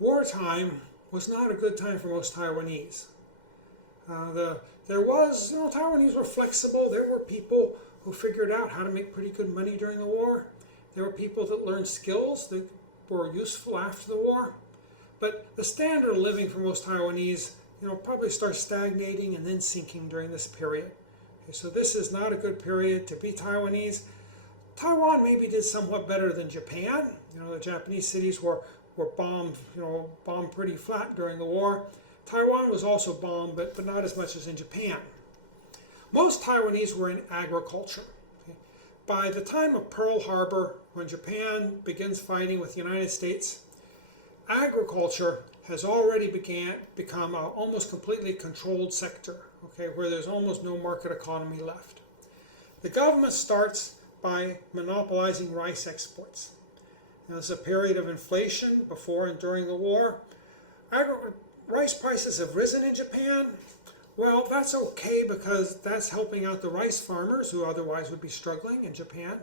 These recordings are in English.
Wartime was not a good time for most Taiwanese. Taiwanese were flexible. There were people who figured out how to make pretty good money during the war. There were people that learned skills that were useful after the war. But the standard of living for most Taiwanese, probably starts stagnating and then sinking during this period. Okay, so this is not a good period to be Taiwanese. Taiwan maybe did somewhat better than Japan. The Japanese cities were bombed, bombed pretty flat during the war. Taiwan was also bombed, but not as much as in Japan. Most Taiwanese were in agriculture. Okay. By the time of Pearl Harbor, when Japan begins fighting with the United States, agriculture has already become an almost completely controlled sector, okay, where there's almost no market economy left. The government starts by monopolizing rice exports. There's a period of inflation before and during the war. Rice prices have risen in Japan. Well, that's okay because that's helping out the rice farmers who otherwise would be struggling in Japan.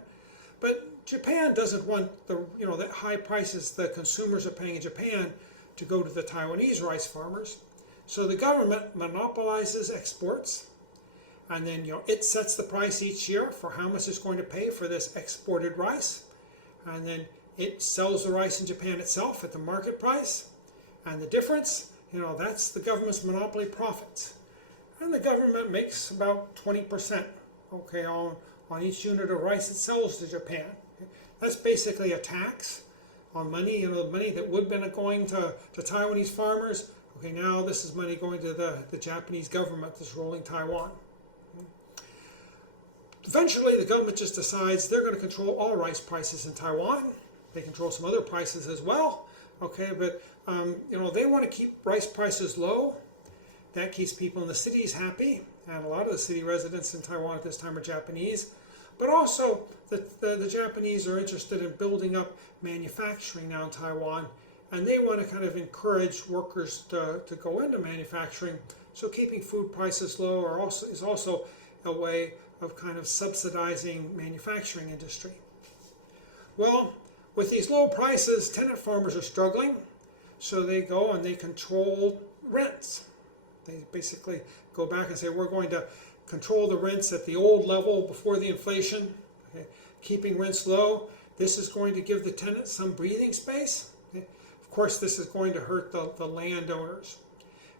But Japan doesn't want the high prices the consumers are paying in Japan to go to the Taiwanese rice farmers. So the government monopolizes exports, and then it sets the price each year for how much it's going to pay for this exported rice, and then it sells the rice in Japan itself at the market price, and the difference, that's the government's monopoly profits. And the government makes about 20%, okay, on each unit of rice it sells to Japan. That's basically a tax on money, the money that would have been going to Taiwanese farmers. Okay, now this is money going to the Japanese government that's ruling Taiwan. Eventually, the government just decides they're going to control all rice prices in Taiwan. They control some other prices as well. Okay, but they want to keep rice prices low. That keeps people in the cities happy, and a lot of the city residents in Taiwan at this time are Japanese. But also, the Japanese are interested in building up manufacturing now in Taiwan, and they want to kind of encourage workers to go into manufacturing. So keeping food prices low is also a way of kind of subsidizing manufacturing industry. Well, with these low prices, tenant farmers are struggling, so they go and they control rents. They basically go back and say, we're going to control the rents at the old level before the inflation, okay, keeping rents low. This is going to give the tenants some breathing space. Okay. Of course, this is going to hurt the landowners.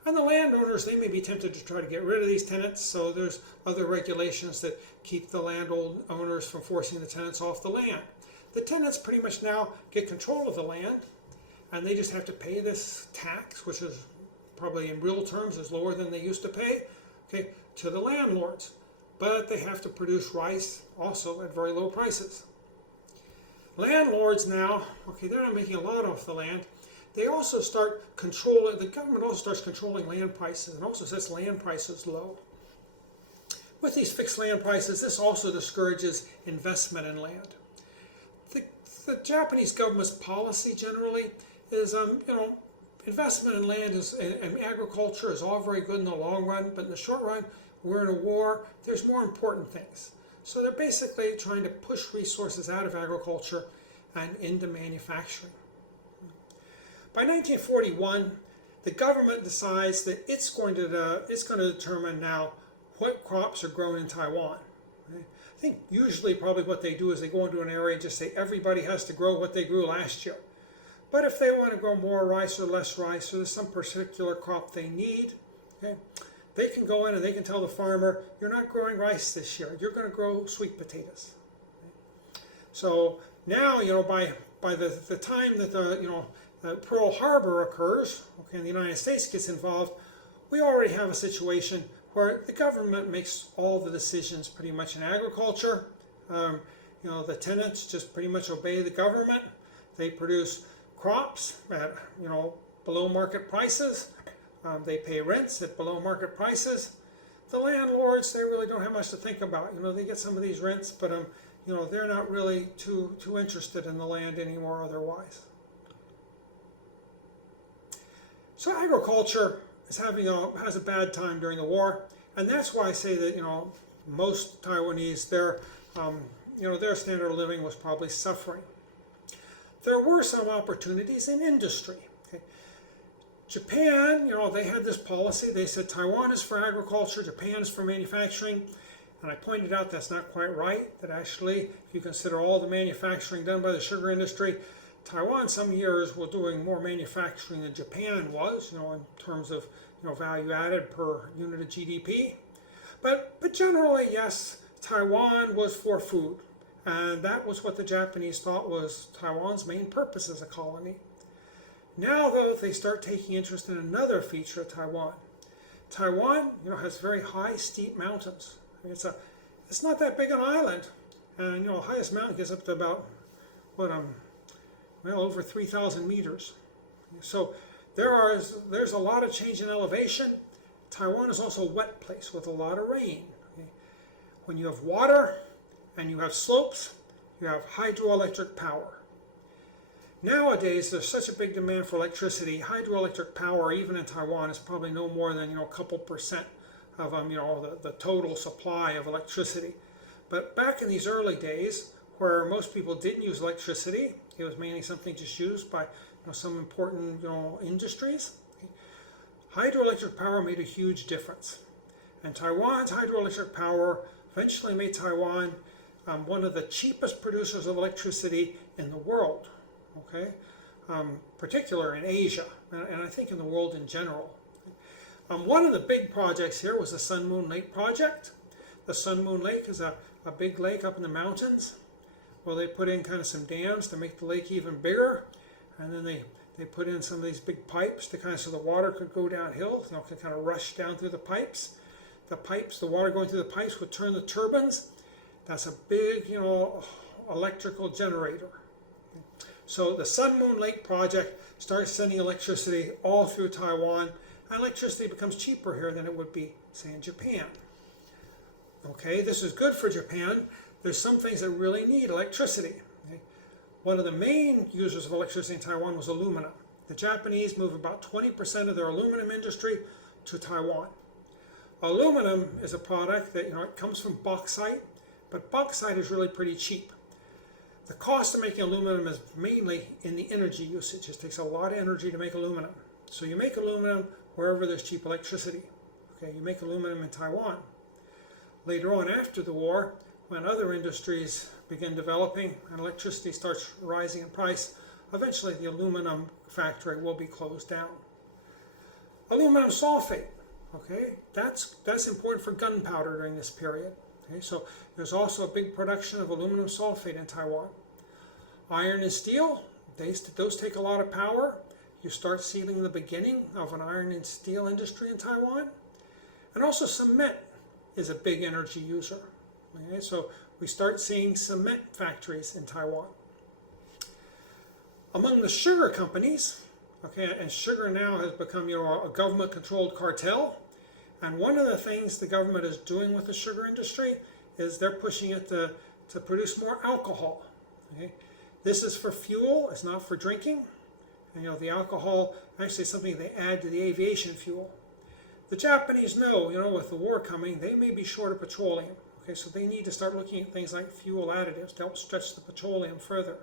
And the landowners, they may be tempted to try to get rid of these tenants, so there's other regulations that keep the landowners from forcing the tenants off the land. The tenants pretty much now get control of the land, and they just have to pay this tax, which is probably in real terms is lower than they used to pay, okay, to the landlords. But they have to produce rice also at very low prices. Landlords now, okay, they're not making a lot off the land. They also start controlling, the government also starts controlling land prices and also sets land prices low. With these fixed land prices, this also discourages investment in land. The Japanese government's policy generally is, investment in land and agriculture is all very good in the long run, but in the short run, we're in a war, there's more important things. So they're basically trying to push resources out of agriculture and into manufacturing. By 1941, the government decides that it's going to determine now what crops are grown in Taiwan. Okay? I think usually probably what they do is they go into an area and just say everybody has to grow what they grew last year. But if they want to grow more rice or less rice, or there's some particular crop they need, okay, they can go in and they can tell the farmer, you're not growing rice this year, you're going to grow sweet potatoes. Okay? So now, by the time that Pearl Harbor occurs, okay, and the United States gets involved, we already have a situation where the government makes all the decisions pretty much in agriculture. The tenants just pretty much obey the government. They produce crops at below market prices. They pay rents at below market prices. The landlords, they really don't have much to think about. They get some of these rents, but they're not really too interested in the land anymore otherwise. So agriculture is has a bad time during the war, and that's why I say that most Taiwanese, their standard of living was probably suffering. There were some opportunities in industry. Okay. Japan, they had this policy. They said Taiwan is for agriculture, Japan is for manufacturing. And I pointed out that's not quite right, that actually, if you consider all the manufacturing done by the sugar industry, Taiwan some years was doing more manufacturing than Japan was, in terms of value added per unit of GDP. But generally, yes, Taiwan was for food. And that was what the Japanese thought was Taiwan's main purpose as a colony. Now, though, they start taking interest in another feature of Taiwan. Taiwan, has very high, steep mountains. It's not that big an island, and the highest mountain gets up to about over 3,000 meters. So there's a lot of change in elevation. Taiwan is also a wet place with a lot of rain. Okay? When you have water and you have slopes, you have hydroelectric power. Nowadays, there's such a big demand for electricity. Hydroelectric power, even in Taiwan, is probably no more than a couple percent of the total supply of electricity. But back in these early days, where most people didn't use electricity, it was mainly something just used by some important industries. Hydroelectric power made a huge difference, and Taiwan's hydroelectric power eventually made Taiwan one of the cheapest producers of electricity in the world. Okay, particularly in Asia, and I think in the world in general. One of the big projects here was the Sun Moon Lake project. The Sun Moon Lake is a big lake up in the mountains. Well, they put in kind of some dams to make the lake even bigger, and then they put in some of these big pipes to so the water could go downhill, could kind of rush down through the pipes. The water going through the pipes would turn the turbines. That's a big, electrical generator. So the Sun Moon Lake project starts sending electricity all through Taiwan. Electricity becomes cheaper here than it would be, say, in Japan. Okay, this is good for Japan. There's some things that really need electricity. Okay? One of the main users of electricity in Taiwan was aluminum. The Japanese move about 20% of their aluminum industry to Taiwan. Aluminum is a product that, it comes from bauxite, but bauxite is really pretty cheap. The cost of making aluminum is mainly in the energy usage. It takes a lot of energy to make aluminum. So you make aluminum wherever there's cheap electricity. Okay, you make aluminum in Taiwan. Later on, after the war, when other industries begin developing and electricity starts rising in price, eventually the aluminum factory will be closed down. Aluminum sulfate, okay, that's important for gunpowder during this period. Okay, so there's also a big production of aluminum sulfate in Taiwan. Iron and steel, those take a lot of power. You start seeing the beginning of an iron and steel industry in Taiwan. And also cement is a big energy user. Okay, so we start seeing cement factories in Taiwan. Among the sugar companies, okay, and sugar now has become a government-controlled cartel. And one of the things the government is doing with the sugar industry is they're pushing it to produce more alcohol. Okay? This is for fuel, it's not for drinking. And the alcohol actually is something they add to the aviation fuel. The Japanese know, with the war coming, they may be short of petroleum. Okay, so they need to start looking at things like fuel additives to help stretch the petroleum further.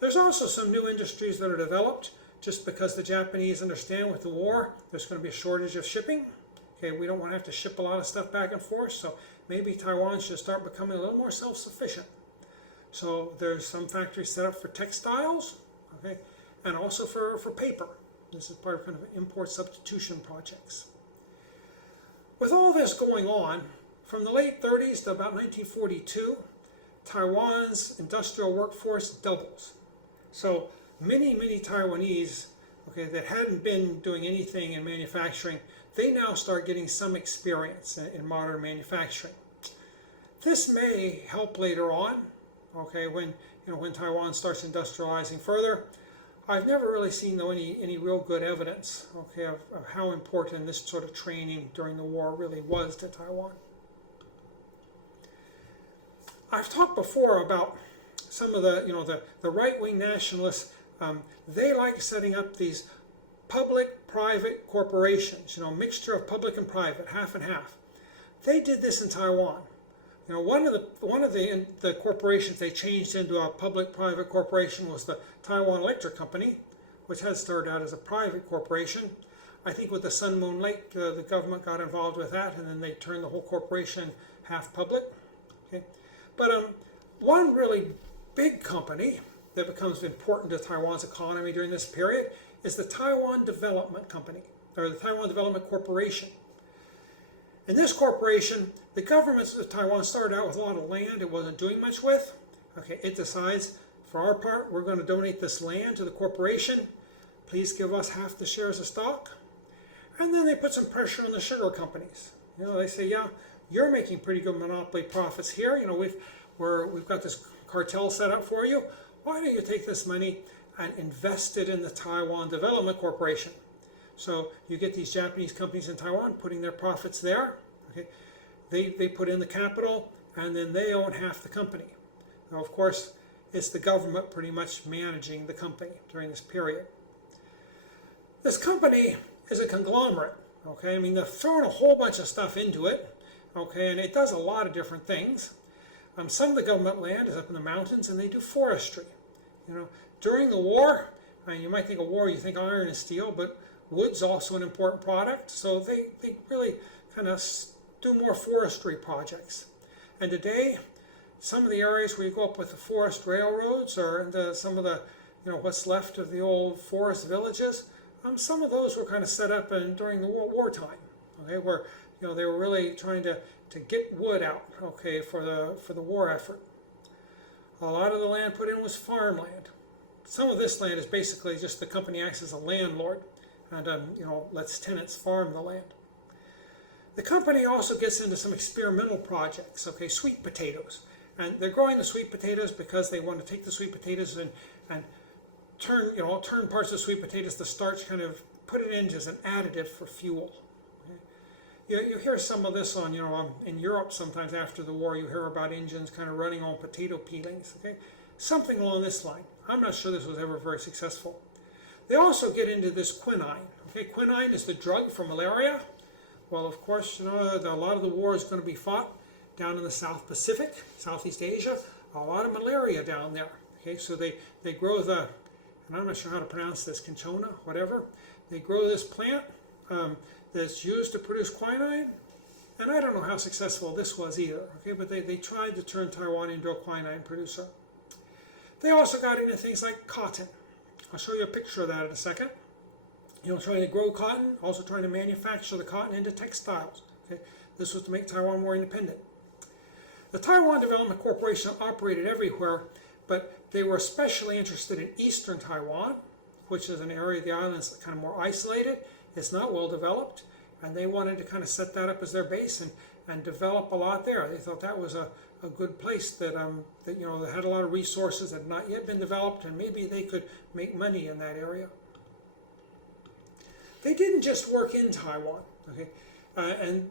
There's also some new industries that are developed just because the Japanese understand with the war there's going to be a shortage of shipping. Okay, we don't want to have to ship a lot of stuff back and forth, so maybe Taiwan should start becoming a little more self-sufficient. So there's some factories set up for textiles, okay, and also for paper. This is part of kind of import substitution projects. With all this going on, from the late 30s to about 1942, Taiwan's industrial workforce doubles. So many Taiwanese, okay, that hadn't been doing anything in manufacturing, they now start getting some experience in modern manufacturing. This may help later on, okay, when Taiwan starts industrializing further. I've never really seen though any real good evidence, okay, of how important this sort of training during the war really was to Taiwan. I've talked before about some of the right-wing nationalists. They like setting up these public-private corporations, mixture of public and private, half and half. They did this in Taiwan. One of the corporations they changed into a public-private corporation was the Taiwan Electric Company, which had started out as a private corporation. I think with the Sun Moon Lake, the government got involved with that, and then they turned the whole corporation half public. Okay? But one really big company that becomes important to Taiwan's economy during this period is the Taiwan Development Company, or the Taiwan Development Corporation. In this corporation, the government of Taiwan started out with a lot of land it wasn't doing much with. Okay, it decides, for our part, we're going to donate this land to the corporation. Please give us half the shares of stock. And then they put some pressure on the sugar companies. You know, they say, yeah, you're making pretty good monopoly profits here. You know, we've got this cartel set up for you. Why don't you take this money and invest it in the Taiwan Development Corporation? So you get these Japanese companies in Taiwan putting their profits there. Okay, they put in the capital, and then they own half the company. Now, of course, it's the government pretty much managing the company during this period. This company is a conglomerate. Okay, I mean, they're throwing a whole bunch of stuff into it. Okay, and it does a lot of different things. Some of the government land is up in the mountains, and they do forestry. You know, during the war, you might think of war, you think iron and steel, but wood's also an important product. So they really kind of do more forestry projects. And today, some of the areas where you go up with the forest railroads, or into some of the, you know, what's left of the old forest villages, some of those were kind of set up during the wartime. Okay, where, you know, they were really trying to get wood out, okay, for the war effort. A lot of the land put in was farmland. Some of this land is basically just the company acts as a landlord and you know, lets tenants farm the land. The company also gets into some experimental projects, okay, sweet potatoes. And they're growing the sweet potatoes because they want to take the sweet potatoes and turn parts of sweet potatoes, the starch, kind of put it in as an additive for fuel. You hear some of this on, in Europe sometimes after the war, you hear about engines kind of running on potato peelings, okay? Something along this line. I'm not sure this was ever very successful. They also get into this quinine. Okay, quinine is the drug for malaria. Well, of course, a lot of the war is going to be fought down in the South Pacific, Southeast Asia. A lot of malaria down there. Okay, so they grow and I'm not sure how to pronounce this, cinchona, whatever. They grow this plant that's used to produce quinine, and I don't know how successful this was either, okay, but they tried to turn Taiwan into a quinine producer. They also got into things like cotton. I'll show you a picture of that in a second. Trying to grow cotton, also trying to manufacture the cotton into textiles. Okay, this was to make Taiwan more independent. The Taiwan Development Corporation operated everywhere, but they were especially interested in eastern Taiwan, which is an area of the island that's kind of more isolated. It's not well developed, and they wanted to kind of set that up as their base and develop a lot there. They thought that was a good place that had a lot of resources that had not yet been developed, and maybe they could make money in that area. They didn't just work in Taiwan, okay, and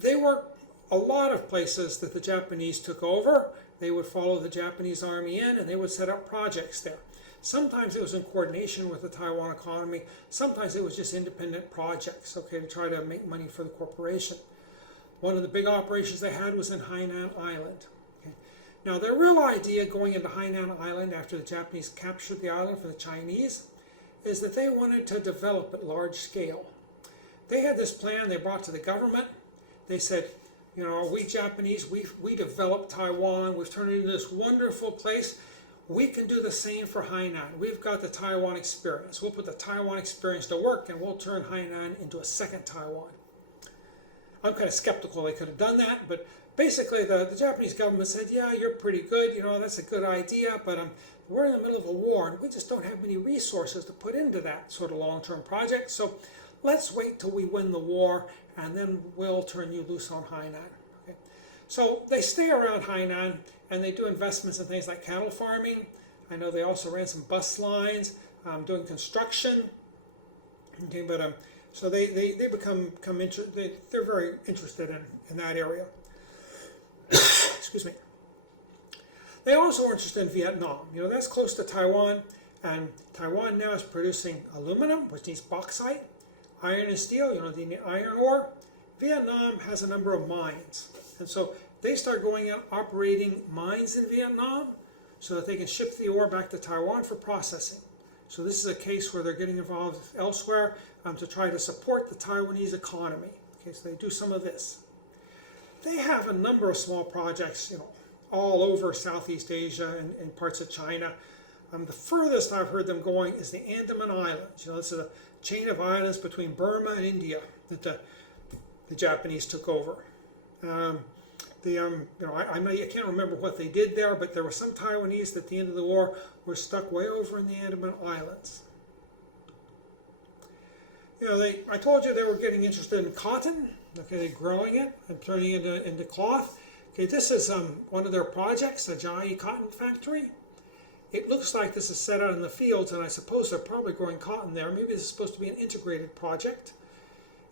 they worked a lot of places that the Japanese took over. They would follow the Japanese army in, and they would set up projects there. Sometimes it was in coordination with the Taiwan economy. Sometimes it was just independent projects, okay, to try to make money for the corporation. One of the big operations they had was in Hainan Island. Okay. Now, their real idea going into Hainan Island after the Japanese captured the island for the Chinese is that they wanted to develop at large scale. They had this plan they brought to the government. They said, we Japanese, we developed Taiwan. We've turned it into this wonderful place. We can do the same for Hainan. We've got the Taiwan experience. We'll put the Taiwan experience to work, and we'll turn Hainan into a second Taiwan. I'm kind of skeptical they could have done that, but basically the Japanese government said, yeah, you're pretty good, that's a good idea, but we're in the middle of a war, and we just don't have many resources to put into that sort of long-term project, so let's wait till we win the war, and then we'll turn you loose on Hainan. Okay? So they stay around Hainan, and they do investments in things like cattle farming. I know they also ran some bus lines, doing construction. Okay, but so they become interested. They're very interested in that area. Excuse me. They also are interested in Vietnam. That's close to Taiwan, and Taiwan now is producing aluminum, which needs bauxite, iron and steel. The iron ore. Vietnam has a number of mines, and so they start going out operating mines in Vietnam so that they can ship the ore back to Taiwan for processing. So this is a case where they're getting involved elsewhere to try to support the Taiwanese economy. Okay, so they do some of this. They have a number of small projects, all over Southeast Asia and parts of China. The furthest I've heard them going is the Andaman Islands. This is a chain of islands between Burma and India that the Japanese took over. I can't remember what they did there, but there were some Taiwanese at the end of the war were stuck way over in the Andaman Islands. I told you they were getting interested in cotton. Okay, they're growing it and turning it into cloth. Okay, this is one of their projects, the Jai Cotton Factory. It looks like this is set out in the fields, and I suppose they're probably growing cotton there. Maybe this is supposed to be an integrated project.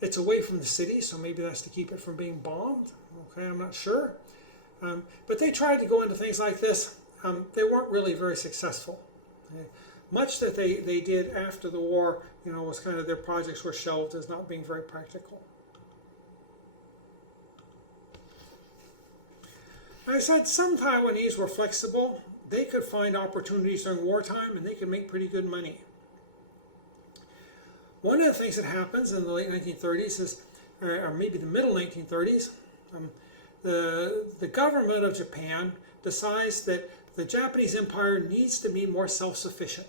It's away from the city, so maybe that's to keep it from being bombed. Okay, I'm not sure. But they tried to go into things like this. They weren't really very successful. Okay. Much that they did after the war, was kind of their projects were shelved as not being very practical. I said some Taiwanese were flexible. They could find opportunities during wartime and they could make pretty good money. One of the things that happens in the late 1930s is, or maybe the middle 1930s, the government of Japan decides that the Japanese Empire needs to be more self-sufficient.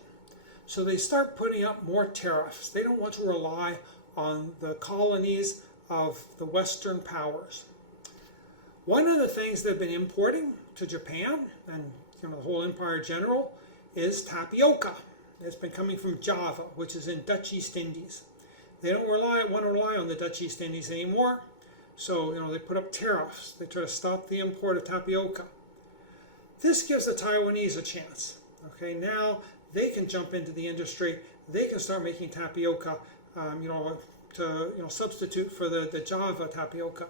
So they start putting up more tariffs. They don't want to rely on the colonies of the Western powers. One of the things they've been importing to Japan, and the whole empire in general, is tapioca. It's been coming from Java, which is in Dutch East Indies. They don't want to rely on the Dutch East Indies anymore, so they put up tariffs. They try to stop the import of tapioca. This gives the Taiwanese a chance. Okay, now they can jump into the industry. They can start making tapioca, to substitute for the Java tapioca.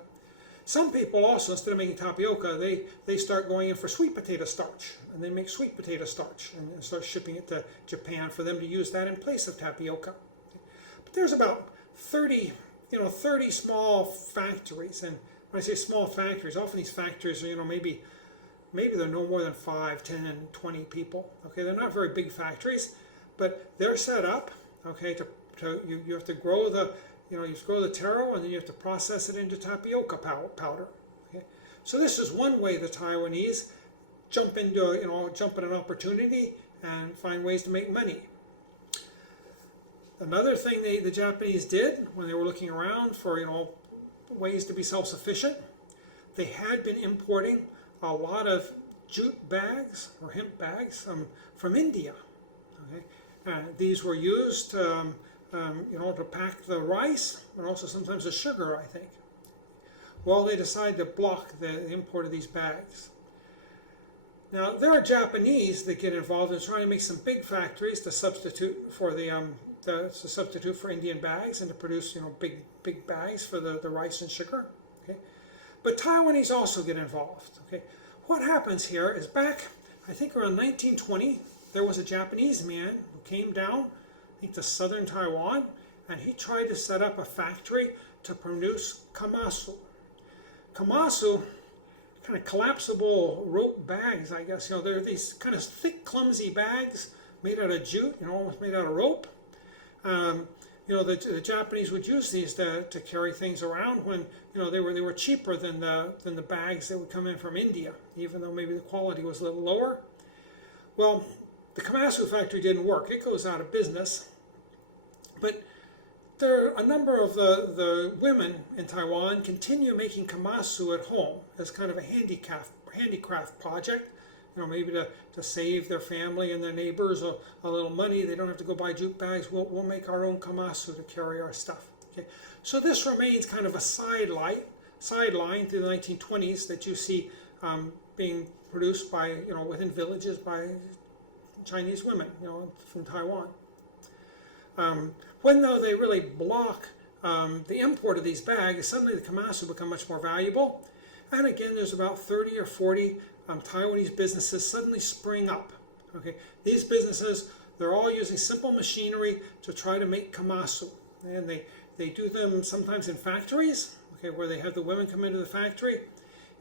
Some people also, instead of making tapioca, they start going in for sweet potato starch, and they make sweet potato starch and start shipping it to Japan for them to use that in place of tapioca. But there's about 30 small factories, and when I say small factories, often these factories are, maybe they're no more than 5, 10, 20 people. Okay, they're not very big factories, but they're set up. Okay, you have to grow you grow the taro and then you have to process it into tapioca powder. Okay, so this is one way the Taiwanese jump at an opportunity and find ways to make money. Another thing the Japanese did when they were looking around for ways to be self-sufficient, they had been importing a lot of jute bags or hemp bags from India. Okay, these were used to pack the rice and also sometimes the sugar, I think. Well, they decided to block the import of these bags. Now, there are Japanese that get involved in trying to make some big factories to substitute for Indian bags and to produce big bags for the rice and sugar. Okay, but Taiwanese also get involved. Okay, what happens here is back, I think around 1920, there was a Japanese man who came down, I think to southern Taiwan, and he tried to set up a factory to produce kamasu. Kamasu, kind of collapsible rope bags, I guess. They're these kind of thick, clumsy bags made out of jute, almost made out of rope. The Japanese would use these to carry things around when they were cheaper than the bags that would come in from India, even though maybe the quality was a little lower. Well, the Kamasu factory didn't work. It goes out of business. But there are a number of the women in Taiwan continue making kamasu at home as kind of a handicraft project. Maybe to save their family and their neighbors a little money. They don't have to go buy jute bags. We'll make our own kamasu to carry our stuff. Okay, so this remains kind of a sideline through the 1920s that you see being produced by within villages by Chinese women from Taiwan. When though they really block the import of these bags, suddenly the kamasu become much more valuable. And again, there's about 30 or 40 Taiwanese businesses suddenly spring up. Okay, these businesses, they're all using simple machinery to try to make kamasu, and they do them sometimes in factories. Okay, where they have the women come into the factory.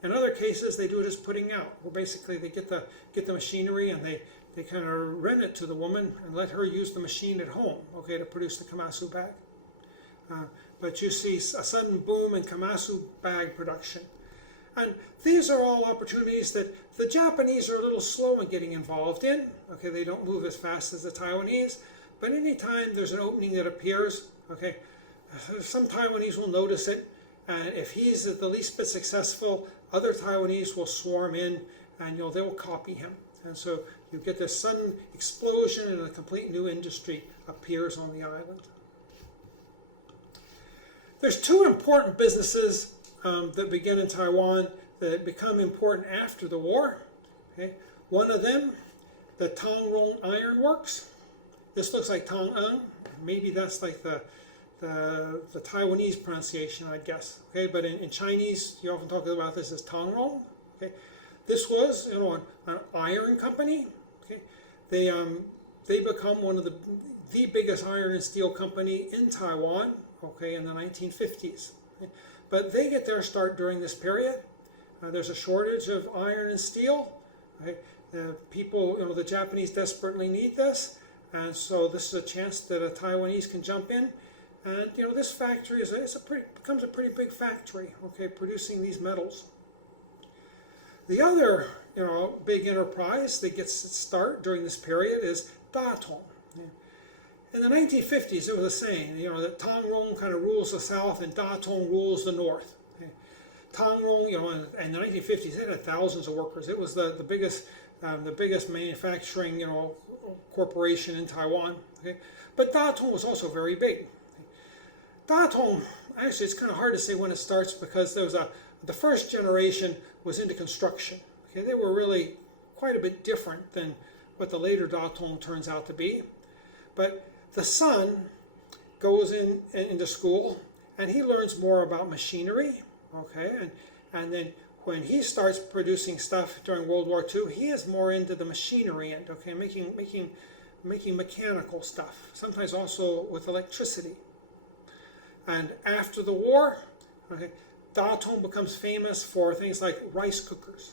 In other cases, they do it as putting out, where basically they get the machinery and they they kind of rent it to the woman and let her use the machine at home, okay, to produce the Komatsu bag. But you see a sudden boom in Komatsu bag production. And these are all opportunities that the Japanese are a little slow in getting involved in. Okay, they don't move as fast as the Taiwanese, but anytime there's an opening that appears, okay, some Taiwanese will notice it, and if he's the least bit successful, other Taiwanese will swarm in, and they will copy him. And so you get this sudden explosion, and a complete new industry appears on the island. There's two important businesses that begin in Taiwan that become important after the war. Okay? One of them, the Tongrong Iron Works. This looks like Tong-ung. Maybe that's like the Taiwanese pronunciation, I'd guess. Okay, but in Chinese, you often talk about this as Tongrong. Okay, this was an iron company. Okay, they become one of the biggest iron and steel company in Taiwan. Okay, in the 1950s. Okay? But they get their start during this period. There's a shortage of iron and steel. Okay? People, the Japanese desperately need this, and so this is a chance that a Taiwanese can jump in. And this factory becomes a pretty big factory. Okay, producing these metals. The other big enterprise that gets its start during this period is Datong. In the 1950s, it was a saying, that Tongrong kind of rules the south and Datong rules the north. Okay. Tongrong, in the 1950s, it had thousands of workers. It was the biggest manufacturing, corporation in Taiwan. Okay. But Datong was also very big. Okay. Datong, actually, it's kind of hard to say when it starts because the first generation was into construction. Okay. They were really quite a bit different than what the later Datong turns out to be. But the son goes into school and he learns more about machinery, okay, and then when he starts producing stuff during World War II, he is more into the machinery end, okay, making mechanical stuff, sometimes also with electricity. And after the war, okay, Datong becomes famous for things like rice cookers,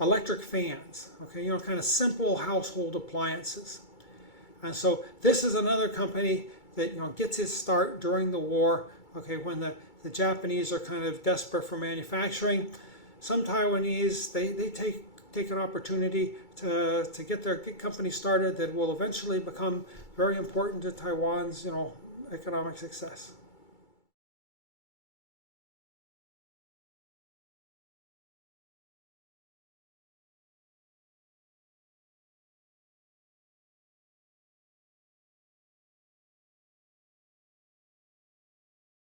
electric fans, okay, kind of simple household appliances. And so this is another company that gets its start during the war, okay, when the Japanese are kind of desperate for manufacturing. Some Taiwanese, they take an opportunity to get their company started that will eventually become very important to Taiwan's economic success.